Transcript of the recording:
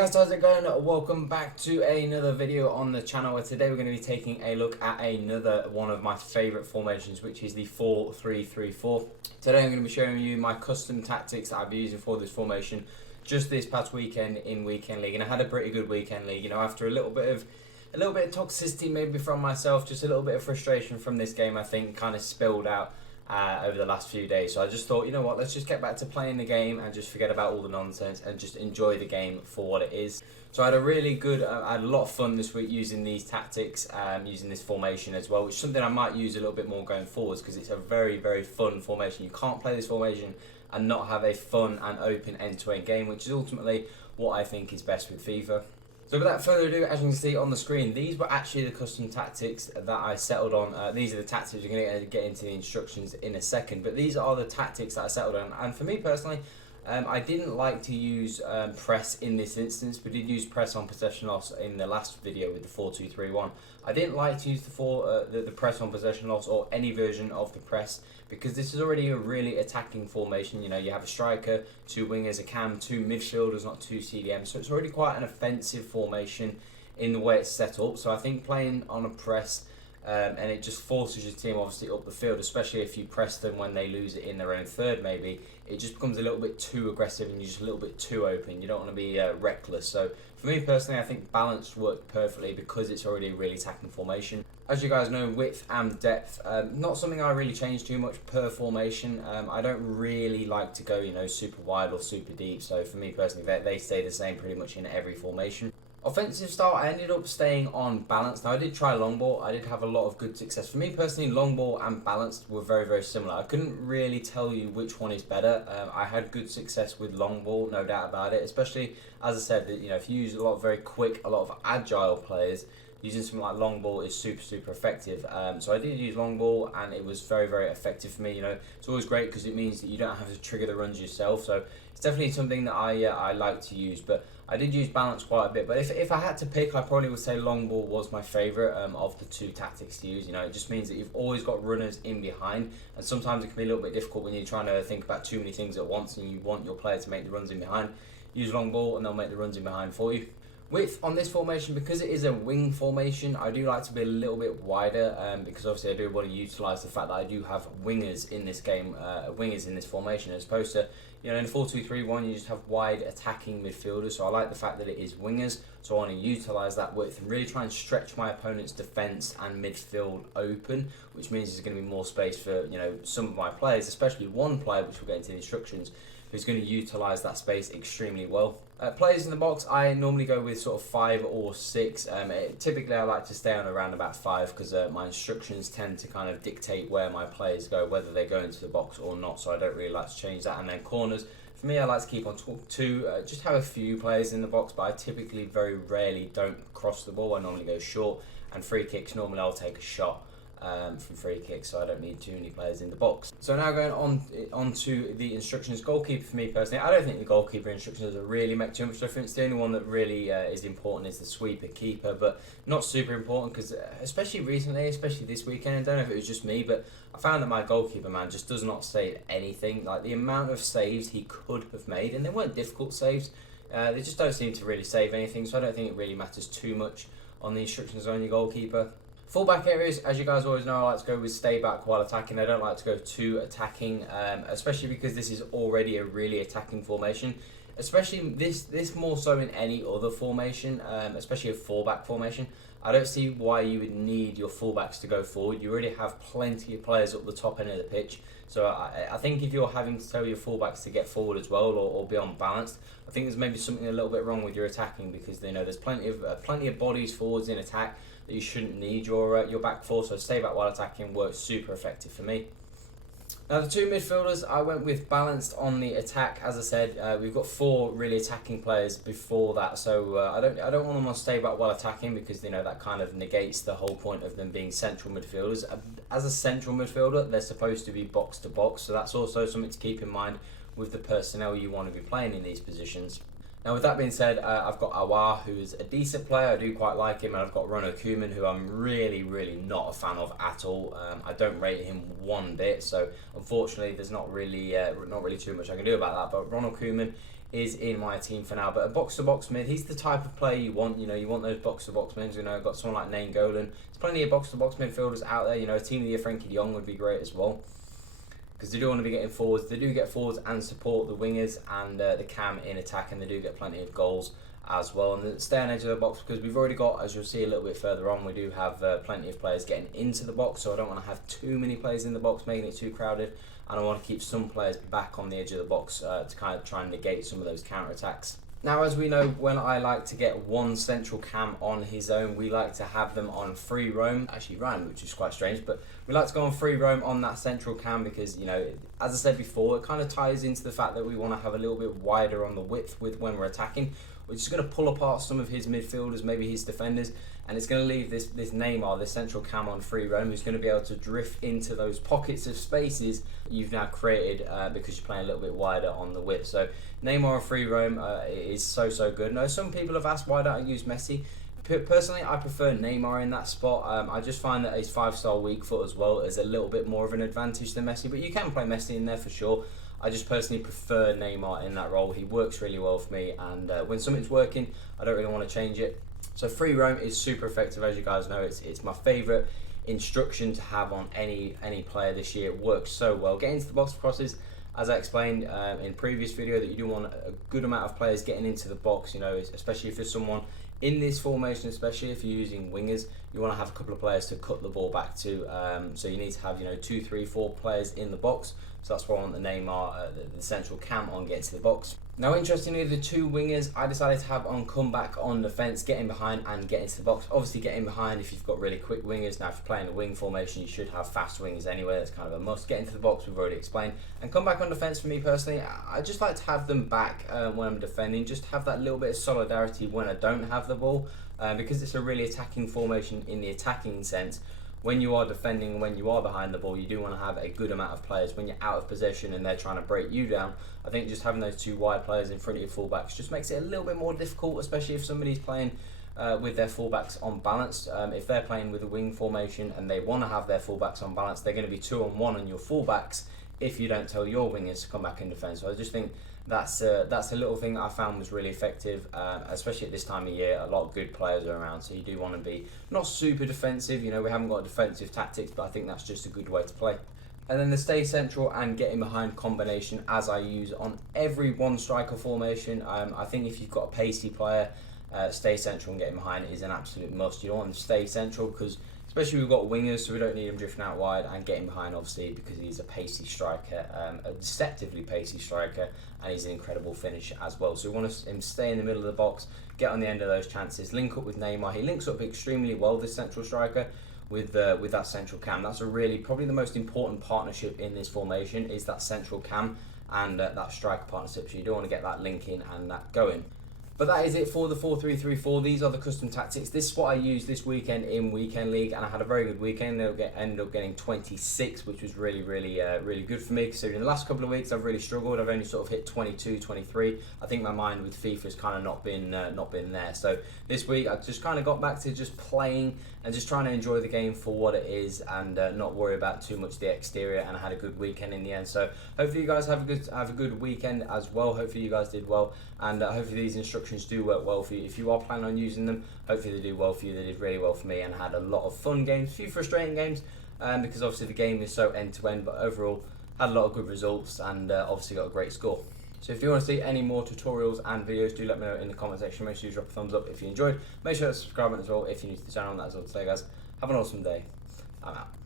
Guys, how's it going? Welcome back to another video on the channel where today we're going to be taking a look at another one of my favourite formations, which is the 4-3-3-4. Today I'm going to be showing you my custom tactics that I've been using for this formation just this past weekend in Weekend League, and I had a pretty good Weekend League, you know, after a little bit of toxicity maybe from myself, just a little bit of frustration from this game I think kind of spilled out over the last few days. So I just thought, you know what, let's just get back to playing the game and just forget about all the nonsense and just enjoy the game for what it is. So I had a really good, I had a lot of fun this week using these tactics, using this formation as well, which is something I might use a little bit more going forwards because it's a very, very fun formation. You can't play this formation and not have a fun and open end-to-end game, which is ultimately what I think is best with FIFA. So without further ado, as you can see on the screen, these were actually the custom tactics that I settled on. These are the tactics, we're going to get into the instructions in a second, but these are the tactics that I settled on. And for me personally, I didn't like to use press in this instance, but did use press on possession loss in the last video with the 4-2-3-1. I didn't like to use the press on possession loss or any version of the press because this is already a really attacking formation. You know, you have a striker, two wingers, a cam, two midfielders, not two CDMs, so it's already quite an offensive formation in the way it's set up. So I think playing on a press and it just forces your team obviously up the field, especially if you press them when they lose it in their own third maybe. It just becomes a little bit too aggressive and you're just a little bit too open. You don't want to be reckless. So for me personally, I think balanced worked perfectly because it's already a really attacking formation. As you guys know, width and depth, not something I really change too much per formation. I don't really like to go, you know, super wide or super deep. So for me personally, they stay the same pretty much in every formation. Offensive style, I ended up staying on balanced. Now I did try long ball, I did have a lot of good success. For me personally, long ball and balanced were very, very similar. I couldn't really tell you which one is better. I had good success with long ball, no doubt about it. Especially, as I said, you know, if you use a lot of very quick, a lot of agile players, using something like long ball is super, super effective. So I did use long ball and it was very, very effective for me. You know, it's always great because it means that you don't have to trigger the runs yourself. So it's definitely something that I like to use. But I did use balance quite a bit. But if I had to pick, I probably would say long ball was my favourite of the two tactics to use. You know, it just means that you've always got runners in behind. And sometimes it can be a little bit difficult when you're trying to think about too many things at once and you want your player to make the runs in behind. Use long ball and they'll make the runs in behind for you. Width on this formation, because it is a wing formation, I do like to be a little bit wider because obviously I do want to utilise the fact that I do have wingers in this game, wingers in this formation, as opposed to, you know, in the 4-2-3-1 you just have wide attacking midfielders. So I like the fact that it is wingers, so I want to utilise that width and really try and stretch my opponent's defence and midfield open, which means there's going to be more space for, you know, some of my players, especially one player, which we'll get into the instructions, who's going to utilise that space extremely well. Players in the box, I normally go with sort of 5 or 6. Typically I like to stay on around about 5 because my instructions tend to kind of dictate where my players go, whether they go into the box or not, so I don't really like to change that. And then corners, for me I like to keep on 2, just have a few players in the box, but I typically very rarely don't cross the ball. I normally go short, and free kicks, normally I'll take a shot from free kicks, so I don't need too many players in the box. So now going on to the instructions. Goalkeeper for me personally, I don't think the goalkeeper instructions really make too much difference. The only one that really is important is the sweeper keeper, but not super important because especially recently, especially this weekend, I don't know if it was just me, but I found that my goalkeeper man just does not save anything. Like the amount of saves he could have made, and they weren't difficult saves, they just don't seem to really save anything, so I don't think it really matters too much on the instructions on your goalkeeper. Fullback areas, as you guys always know, I like to go with stay back while attacking. I don't like to go too attacking, especially because this is already a really attacking formation. Especially this more so in any other formation, especially a fullback formation. I don't see why you would need your fullbacks to go forward. You already have plenty of players up the top end of the pitch. So I think if you're having to tell your fullbacks to get forward as well or be unbalanced, I think there's maybe something a little bit wrong with your attacking because you know there's plenty of bodies forwards in attack that you shouldn't need your back four. So stay back while attacking works super effective for me. Now the two midfielders, I went with balanced on the attack. As I said, we've got 4 really attacking players before that, so I don't want them on stay back while attacking because you know that kind of negates the whole point of them being central midfielders. As a central midfielder, they're supposed to be box to box, so that's also something to keep in mind with the personnel you want to be playing in these positions. Now with that being said, I've got Awar, who is a decent player. I do quite like him, and I've got Ronald Koeman, who I'm really, really not a fan of at all. I don't rate him one bit, so unfortunately there's not really too much I can do about that. But Ronald Koeman is in my team for now. But a box-to-box mid, he's the type of player you want. You know, you want those box-to-box mids. You know, got someone like Nainggolan. There's plenty of box-to-box midfielders out there. You know, a team of the year Frankie de Jong would be great as well, because they do want to be getting forwards. They do get forwards and support the wingers and the cam in attack, and they do get plenty of goals as well. And stay on edge of the box, because we've already got, as you'll see a little bit further on, we do have plenty of players getting into the box, so I don't want to have too many players in the box, making it too crowded, and I want to keep some players back on the edge of the box to kind of try and negate some of those counter attacks. Now, as we know, when I like to get one central cam on his own, we like to have them on free roam. Actually ran, which is quite strange, but we like to go on free roam on that central cam because, you know, as I said before, it kind of ties into the fact that we want to have a little bit wider on the width with when we're attacking, which is going to pull apart some of his midfielders, maybe his defenders, and it's going to leave this Neymar, this central cam on free roam, who's going to be able to drift into those pockets of spaces you've now created because you're playing a little bit wider on the width. So Neymar on free roam is so good. Now, some people have asked why don't I use Messi. Personally, I prefer Neymar in that spot. I just find that his 5-star weak foot as well is a little bit more of an advantage than Messi, but you can play Messi in there for sure. I just personally prefer Neymar in that role. He works really well for me, and when something's working, I don't really want to change it. So free roam is super effective, as you guys know. It's my favourite instruction to have on any player this year. It works so well. Getting into the box crosses, as I explained in previous video, that you do want a good amount of players getting into the box, you know, especially if there's someone in this formation, especially if you're using wingers, you want to have a couple of players to cut the ball back to. So you need to have, you know, 2, 3, 4 players in the box. So that's why I want the Neymar, the central cam on getting to the box. Now, interestingly, the two wingers I decided to have on comeback on defence, getting behind and getting to the box. Obviously, getting behind if you've got really quick wingers. Now, if you're playing a wing formation, you should have fast wingers anyway. That's kind of a must. Getting to the box, we've already explained. And come back on defence, for me personally, I just like to have them back when I'm defending. Just have that little bit of solidarity when I don't have the ball, because it's a really attacking formation in the attacking sense. When you are defending, when you are behind the ball, you do want to have a good amount of players. When you're out of possession and they're trying to break you down, I think just having those two wide players in front of your fullbacks just makes it a little bit more difficult, especially if somebody's playing with their fullbacks unbalanced. If they're playing with a wing formation and they want to have their fullbacks unbalanced, they're going to be 2-on-1 on your fullbacks if you don't tell your wingers to come back and defend. So I just think that's a little thing that I found was really effective, especially at this time of year. A lot of good players are around, so you do want to be not super defensive. You know, we haven't got defensive tactics, but I think that's just a good way to play. And then the stay central and getting behind combination, as I use on every one striker formation. I think if you've got a pacey player, stay central and getting behind is an absolute must. You don't want to stay central because, especially we've got wingers, so we don't need him drifting out wide, and getting behind obviously because he's a pacey striker, a deceptively pacey striker, and he's an incredible finisher as well. So we want him to stay in the middle of the box, get on the end of those chances, link up with Neymar. He links up extremely well, this central striker, with that central cam. That's probably the most important partnership in this formation, is that central cam and that striker partnership. So you do want to get that link in and that going. But that is it for the 4-3-3-4. These are the custom tactics. This is what I used this weekend in Weekend League, and I had a very good weekend. Ended up getting 26, which was really good for me, considering the last couple of weeks I've really struggled. I've only sort of hit 22, 23. I think my mind with FIFA has kind of not been there. So this week I just kind of got back to just playing and just trying to enjoy the game for what it is, and not worry about too much the exterior. And I had a good weekend in the end. So hopefully you guys have a good weekend as well. Hopefully you guys did well, and hopefully these instructions do work well for you. If you are planning on using them, hopefully they do well for you. They did really well for me, and I had a lot of fun games, a few frustrating games, because obviously the game is so end to end, but overall had a lot of good results, and obviously got a great score. So if you want to see any more tutorials and videos, do let me know in the comment section. Make sure you drop a thumbs up if you enjoyed. Make sure to subscribe as well if you're new to the channel. And that's all to say, guys. Have an awesome day. I'm out.